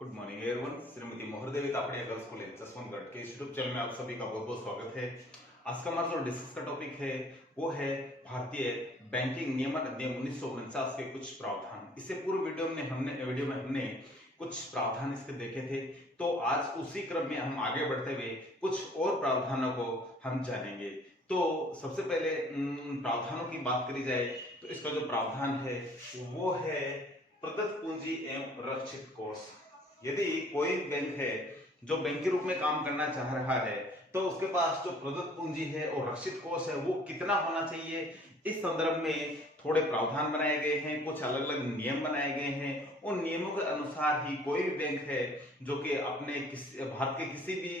Good morning everyone. Shrimati Mohardevi Tapadia girls college Jaswantgarh के YouTube channel में आप सभी का बहुत बहुत स्वागत है। आज का हमारा जो डिस्कस का टॉपिक है वो है भारतीय बैंकिंग नियमन अधिनियम 1949 के कुछ प्रावधान। इससे पूर्व वीडियो में हमने कुछ प्रावधान इसके देखे थे, तो आज उसी क्रम में हम आगे बढ़ते हुए कुछ और प्रावधानों को हम जानेंगे। तो सबसे पहले प्रावधानों की बात करी जाए तो इसका जो प्रावधान है वो है प्रदत्त पूंजी एवं रक्षित कोष। यदि कोई बैंक है जो बैंक के रूप में काम करना चाह रहा है तो उसके पास जो प्रदत्त पूंजी है और रक्षित कोष है वो कितना होना चाहिए, इस संदर्भ में थोड़े प्रावधान बनाए गए हैं, कुछ अलग अलग नियम बनाए गए हैं। उन नियमों के अनुसार ही कोई भी बैंक है जो कि अपने भारत के किसी भी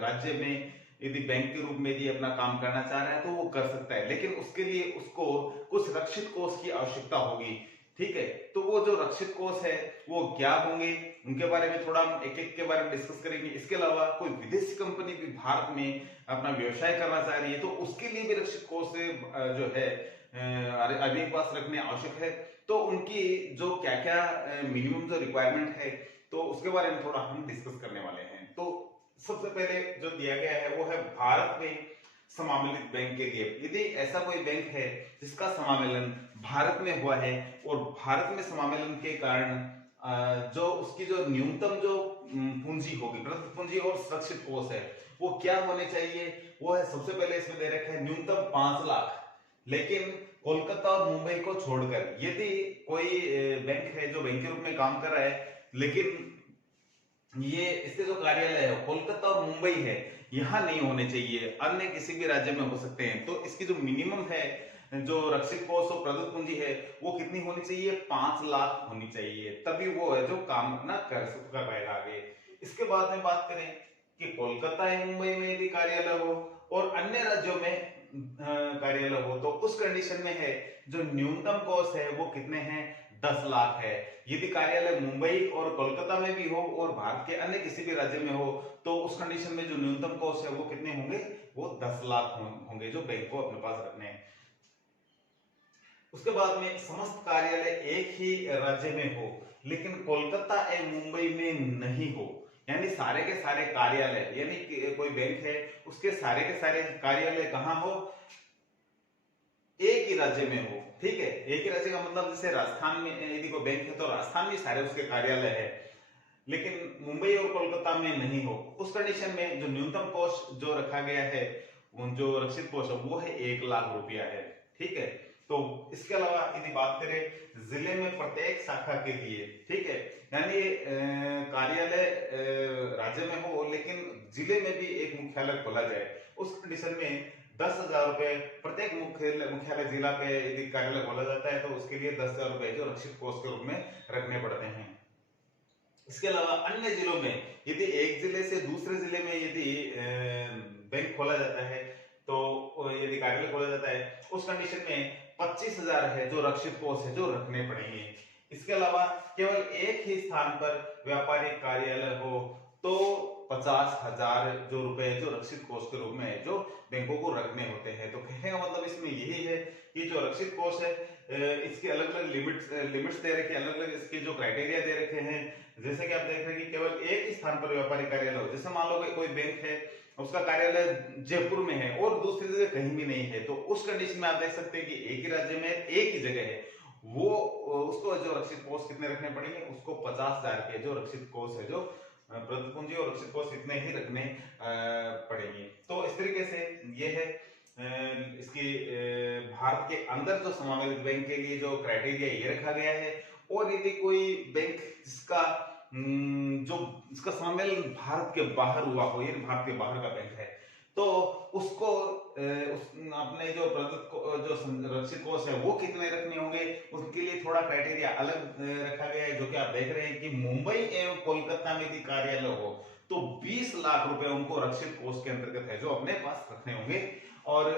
राज्य में यदि बैंक के रूप में यदि अपना काम करना चाह रहा है तो वो कर सकता है, लेकिन उसके लिए उसको कुछ रक्षित कोष की आवश्यकता होगी। ठीक है, तो वो जो रक्षित कोष है वो क्या होंगे, उनके बारे में थोड़ा हम एक एक के बारे में डिस्कस करेंगे। इसके अलावा कोई विदेशी कंपनी भी भारत में अपना व्यवसाय करना चाह रही है तो उसके लिए भी रक्षित कोष जो है आरबीआई के पास रखने आवश्यक है। तो उनकी जो क्या क्या मिनिमम जो रिक्वायरमेंट है तो उसके बारे में थोड़ा हम डिस्कस करने वाले हैं। तो सबसे पहले जो दिया गया है वो है भारत में समामेलित बैंक के लिए। यदि ऐसा कोई बैंक है जिसका समामेलन भारत में हुआ है और भारत में समामेलन के कारण जो उसकी जो न्यूनतम जो पूंजी होगी, प्रदत्त पूंजी और सुरक्षित कोष है वो क्या होने चाहिए, वो है सबसे पहले इसमें दे रखा है न्यूनतम 5 लाख। लेकिन कोलकाता और मुंबई को छोड़कर यदि कोई बैंक है जो बैंक के रूप में काम कर रहा है लेकिन ये इसके जो कार्यालय है कोलकाता और मुंबई है, यहाँ नहीं होने चाहिए, अन्य किसी भी राज्य में हो सकते हैं। तो इसकी जो मिनिमम है जो रक्षित कोष और प्रदत्त पूंजी है वो कितनी होनी चाहिए, 5 लाख होनी चाहिए, तभी वो है जो काम अपना कर पाएगा आगे। इसके बाद में बात करें कि कोलकाता या मुंबई में यदि कार्यालय हो और अन्य राज्यों में कार्यालय हो तो उस कंडीशन में है जो न्यूनतम कोष है वो कितने हैं, 10 लाख है। यदि कार्यालय मुंबई और कोलकाता में भी हो और भारत के अन्य किसी भी राज्य में हो तो उस कंडीशन में जो न्यूनतम कोष है वो कितने होंगे, वो 10 लाख होंगे जो बैंक को अपने पास रखने हैं। उसके बाद में समस्त कार्यालय एक ही राज्य में हो लेकिन कोलकाता एवं मुंबई में नहीं हो, यानी सारे के सारे कार्यालय, यानी कोई बैंक है उसके सारे के सारे कार्यालय कहां हो, एक ही राज्य में हो। ठीक है, एक ही राज्य का मतलब जैसे राजस्थान में यदि कोई बैंक है तो राजस्थान में सारे उसके कार्यालय है लेकिन मुंबई और कोलकाता में नहीं हो, उस कंडीशन में जो न्यूनतम कोष जो रखा गया है जो रक्षित कोष है वो है 1 लाख रुपया है। ठीक है, तो इसके अलावा यदि बात करें जिले में प्रत्येक शाखा के लिए, ठीक है, यानी कार्यालय राज्य में हो लेकिन जिले में भी एक मुख्यालय खोला जाए, उस कंडीशन में 10,000 रुपए प्रत्येक मुख्यालय जिला पे यदि कार्यालय खोला जाता है तो उसके लिए 10,000 रुपए जो रक्षित कोष के रूप में रखने पड़ते हैं। इसके अलावा अन्य जिलों में यदि एक जिले से दूसरे जिले में यदि बैंक खोला जाता है तो यदि कार्यालय खोला जाता है उस कंडीशन में 25,000 है जो रक्षित कोष है जो रखने पड़ेंगे। इसके अलावा केवल एक ही स्थान पर व्यापारिक कार्यालय हो तो 50,000 जो रुपए जो रक्षित कोष के रूप में जो बैंकों को रखने होते हैं। तो कहने का मतलब इसमें यही है कि जो रक्षित कोष है इसके अलग अलग लिमिट्स दे रखे, अलग अलग इसके जो क्राइटेरिया दे रखे हैं। जैसे कि आप देख रहे हैं कि केवल एक ही स्थान पर व्यापारिक कार्यालय हो, जैसे मान लो कोई बैंक है उसका कार्यालय जयपुर में है और दूसरी जगह कहीं भी नहीं है, तो उस कंडीशन में आप देख सकते हैं कि एक ही राज्य में एक ही जगह है, वो उसको जो रक्षित कोष कितने रखने पड़ेंगे, उसको 50,000 के जो रक्षित कोष है जो प्रदत्त पूंजी और रक्षित कोष इतने ही रखने पड़ेंगे। तो इस तरीके से ये है इसकी भारत के अंदर जो समावेशित बैंक के लिए जो क्राइटेरिया ये रखा गया है। और यदि कोई बैंक जिसका जो इसका सम्मेलन भारत के बाहर हुआ हो, यानी भारत के बाहर का बैंक है, तो उसको अपने जो प्रदत्त जो रक्षित कोष है वो कितने रखने होंगे, उसके लिए थोड़ा क्राइटेरिया अलग रखा गया है। जो कि आप देख रहे हैं कि मुंबई एवं कोलकाता में यदि कार्यालय हो तो 20 लाख रुपए उनको रक्षित कोष के अंतर्गत है जो अपने पास रखने होंगे। और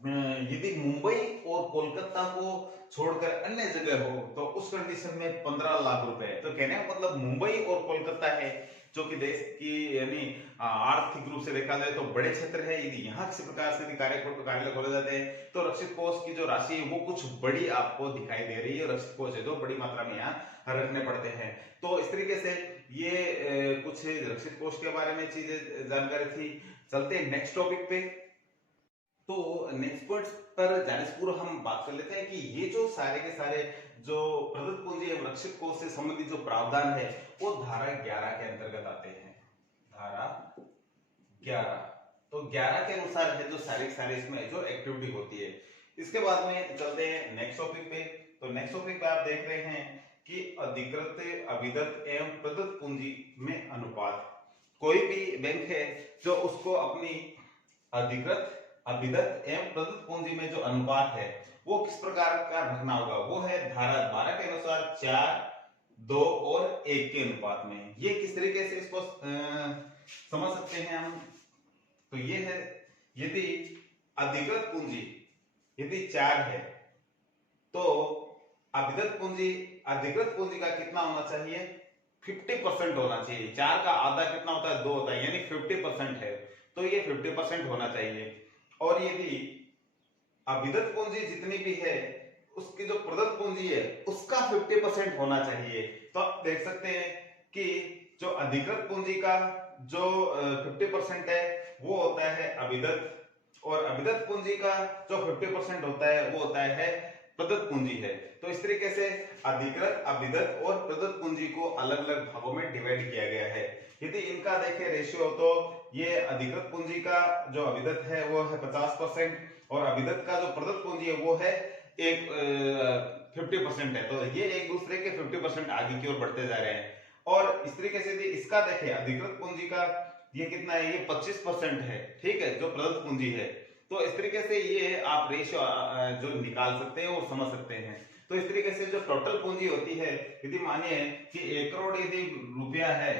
यदि मुंबई और कोलकाता को छोड़कर अन्य जगह हो तो उस कंडीशन में 15 लाख रुपए। तो कहने का मतलब मुंबई और कोलकाता है जो कि देश की यानी आर्थिक रूप से देखा जाए तो बड़े क्षेत्र है, यदि यहाँ किसी प्रकार से कार्यालय खोले जाते हैं तो रक्षित कोष की जो राशि है वो कुछ बड़ी आपको दिखाई दे रही है। रक्षित कोष है जो बड़ी मात्रा में यहाँ रखने पड़ते हैं। तो इस तरीके से ये कुछ रक्षित कोष के बारे में चीजें जानकारी थी। चलते हैं नेक्स्ट टॉपिक पे। तो नेक्स्ट पॉइंट पर जाने से पूर्व हम बात कर लेते हैं कि ये जो सारे के सारे जो प्रदत्त पूंजी एवं रक्षित कोष से संबंधित जो प्रावधान है वो धारा 11 के अंतर्गत आते हैं। धारा 11, तो 11 के अनुसार है जो सारे इसमें जो एक्टिविटी होती है। इसके बाद में चलते हैं नेक्स्ट टॉपिक पे। तो नेक्स्ट टॉपिक पे आप देख रहे हैं कि अधिकृत, अभिदत्त एवं प्रदत्त पूंजी में अनुपात। कोई भी बैंक है जो उसको अपनी अधिकृत, अभिदत्त एवं प्रदत्त पूंजी में जो अनुपात है वो किस प्रकार का रखना होगा, वो है धारा 12 के अनुसार 4, 2 और 1 के अनुपात में। ये किस तरीके से इसको समझ सकते हैं हम, तो ये है यदि अधिकृत पूंजी यदि 4 है तो अभिदत्त पूंजी, अधिकृत पूंजी का कितना होना चाहिए, 50% होना चाहिए। 4 का आधा कितना होता है, 2 होता है, यानी 50% है तो ये 50% होना चाहिए। और यदि अभिदत्त पूंजी जितनी भी है उसकी जो प्रदत्त पूंजी है उसका 50% होना चाहिए। तो आप देख सकते हैं कि जो अधिकृत पूंजी का जो 50% है वो होता है अभिदत्त, और अभिदत्त पूंजी का जो 50% होता है वो होता है प्रदत्त पूंजी है। तो इस तरीके से अधिकृत, अभिदत्त और प्रदत्त पूंजी को अलग अलग भागों में डिवाइड किया गया है। यदि इनका देखें रेशियो तो ये अधिकृत पूंजी का जो अभिदत्त है वो है 50% और अभिदत्त का जो प्रदत्त पूंजी है वो है 50% है। तो ये एक दूसरे के 50% आगे की ओर बढ़ते जा रहे हैं। और इस तरीके से इसका देखें अधिकृत पूंजी का ये कितना है, ये 25% है, ठीक है, जो प्रदत्त पूंजी है। तो इस तरीके से ये आप रेशियो जो निकाल सकते हैं और समझ सकते हैं। तो इस तरीके से जो टोटल पूंजी होती है, यदि मानिए कि 1 करोड़ यदि रुपया है,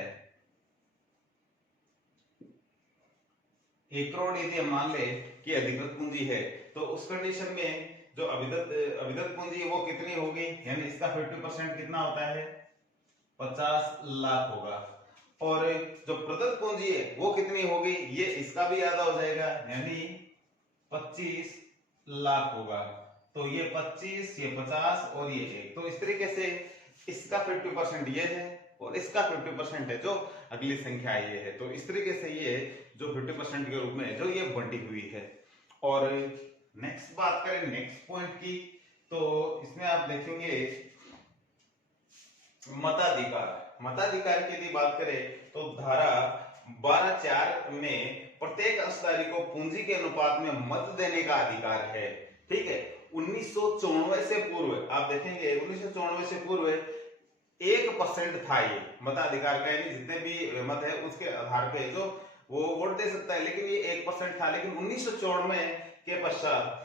1 करोड़ यदि हम मान ले कि अधिकृत पूंजी है, तो उस कंडीशन में जो अभिदत्त पूंजी वो कितनी होगी, यानी इसका 50% कितना होता है, 50 लाख होगा। और जो प्रदत्त पूंजी है वो कितनी होगी, ये इसका भी आधा हो जाएगा, यानी 25 लाख होगा। तो ये 25, ये 50 और ये 1। तो इस तरीके से इसका 50% ये है और इसका 50% है, जो अगली संख्या ये है। तो इस तरीके से ये जो 50% के रूप में जो ये बंटी हुई है। और नेक्स्ट बात करें नेक्स्ट पॉइंट की, तो इसमें आप देखेंगे मताधिकार। मताधिकार की यदि बात करें तो धारा 12(4) में प्रत्येक अंशधारी को पूंजी के अनुपात में मत देने का अधिकार है, ठीक है। 1994 से पूर्व आप देखेंगे 1994 से पूर्व 1% था ये मताधिकार का, यानी जितने भी मत है उसके आधार पे जो वो वोट दे सकता है, लेकिन ये 1% था। लेकिन 1994 के पश्चात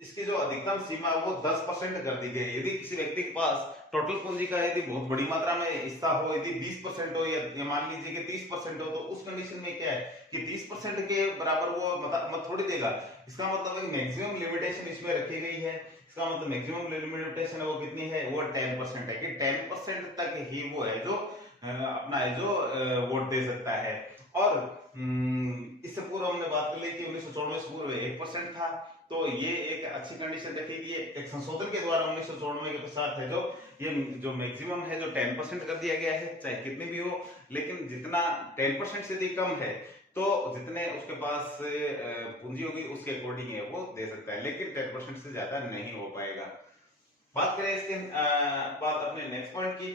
इसकी जो अधिकतम सीमा वो 10% कर दी गई। यदि किसी व्यक्ति के पास टोटल पूंजी का यदि बहुत बड़ी मात्रा में हिस्सा हो, यदि 20% हो या मान लीजिए कि 30% हो, तो उस कंडीशन में क्या है कि 30% के बराबर वो मत थोड़ी देगा। इसका मतलब है कि मैक्सिमम लिमिटेशन इसमें रखी गई है। इसका मतलब मैक्सिमम लिमिटेशन है वो कितनी है, वो 10% है, कि 10% तक ही वो है जो अपना है जो वोट दे सकता है। और इससे पूर्व हमने बात कर ली कि 1994 से पूर्व 1% था, तो ये एक अच्छी कंडीशन रखी गई है। एक संशोधन के द्वारा 1994 के पश्चात है जो ये जो मैक्सिमम है जो 10% कर दिया गया है, चाहे कितनी भी हो, लेकिन जितना 10% से भी कम है तो जितने उसके पास पूंजी होगी उसके अकॉर्डिंग है वो दे सकता है, लेकिन 10% से ज्यादा नहीं हो पाएगा। बात करें इसके बाद अपने नेक्स्ट पॉइंट की,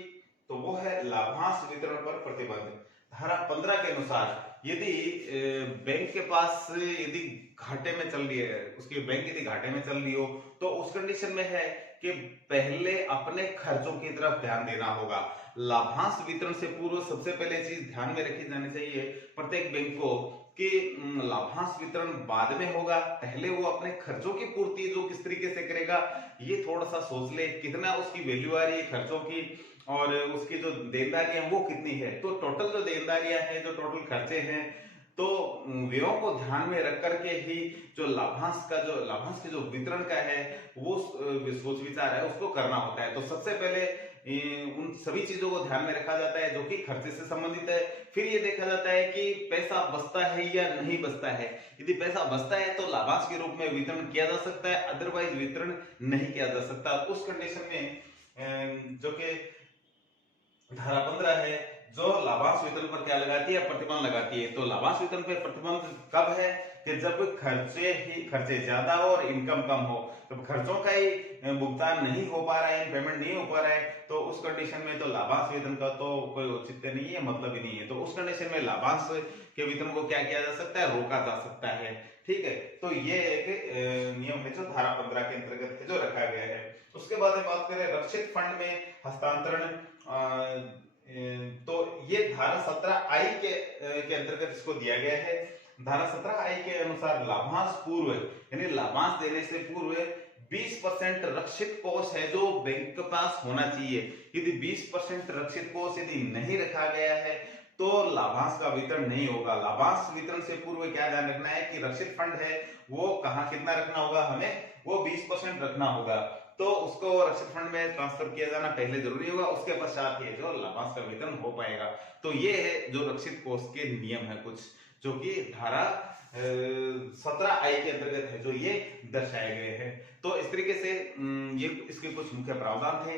तो वो है लाभांश वितरण पर प्रतिबंध। धारा 15 के अनुसार यदि बैंक के पास यदि घाटे में चल रही है, उसकी बैंक यदि घाटे में चल रही हो, तो उस कंडीशन में है कि पहले अपने खर्चों की तरफ ध्यान देना होगा। लाभांश वितरण से पूर्व सबसे पहले चीज ध्यान में रखी जानी चाहिए प्रत्येक बैंक को कि लाभांश वितरण बाद में होगा, पहले वो अपने खर्चों की पूर्ति जो किस तरीके से करेगा ये थोड़ा सा सोच ले, कितना उसकी वैल्यू आ रही है खर्चों की और उसकी जो देनदारियां वो कितनी है। तो टोटल जो देनदारियां हैं, जो टोटल खर्चे हैं, तो व्ययों को ध्यान में रख करके ही जो लाभांश के जो वितरण का है वो सोच विचार है उसको करना होता है। तो सबसे पहले उन सभी चीजों को ध्यान में रखा जाता है जो कि खर्चे से संबंधित है। फिर ये देखा जाता है कि पैसा बचता है या नहीं बचता है। यदि पैसा बचता है तो लाभांश के रूप में वितरण किया जा सकता है, अदरवाइज वितरण नहीं किया जा सकता। उस कंडीशन में जो कि धारा 15 है जो लाभांश वितरण पर क्या लगाती है, प्रतिबंध लगाती है। तो लाभांश वितरण पर प्रतिबंध कब है कि जब खर्चे ज्यादा हो और इनकम कम हो। जब खर्चों का ही भुगतान नहीं हो पा रहा है, पेमेंट नहीं हो पा रहा है, तो उस कंडीशन में तो लाभांश वितरण का तो कोई औचित्य नहीं है, मतलब ही नहीं है। तो उस कंडीशन में लाभांश के वितरण को क्या किया जा सकता है, रोका जा सकता है। ठीक है, तो ये एक नियम है जो धारा 15 के अंतर्गत है, जो रखा गया है। उसके बाद में बात करें रक्षित फंड में हस्तांतरण, तो ये धारा 17 आई के अंतर्गत इसको दिया गया है। धारा 17 आई के अनुसार लाभांश पूर्व यानी लाभांश देने से पूर्व 20% रक्षित कोष है जो बैंक के पास होना चाहिए। यदि 20% रक्षित कोष यदि नहीं रखा गया है तो लाभांश का वितरण नहीं होगा। लाभांश वितरण से पूर्व क्या ध्यान रखना है कि रक्षित फंड है वो कहाँ कितना रखना होगा, हमें वो 20% रखना होगा। तो उसको रक्षित फंड में ट्रांसफर किया जाना पहले जरूरी होगा, उसके पश्चात ये जो लाभांश का वितरण हो पाएगा। तो ये है जो रक्षित कोष के नियम है कुछ, जो कि धारा 17 आई के अंतर्गत है, जो ये दर्शाए गए हैं। तो इस तरीके से ये इसके कुछ मुख्य प्रावधान थे।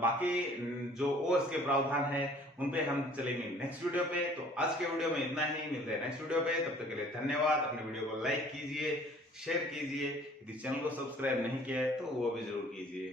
बाकी जो और इसके प्रावधान है उन पे हम चलेंगे नेक्स्ट वीडियो पे। तो आज के वीडियो में इतना ही, मिलते हैं नेक्स्ट वीडियो पे। तब तक के लिए धन्यवाद। अपने वीडियो को लाइक कीजिए, शेयर कीजिए। यदि चैनल को सब्सक्राइब नहीं किया है तो वो भी जरूर कीजिए।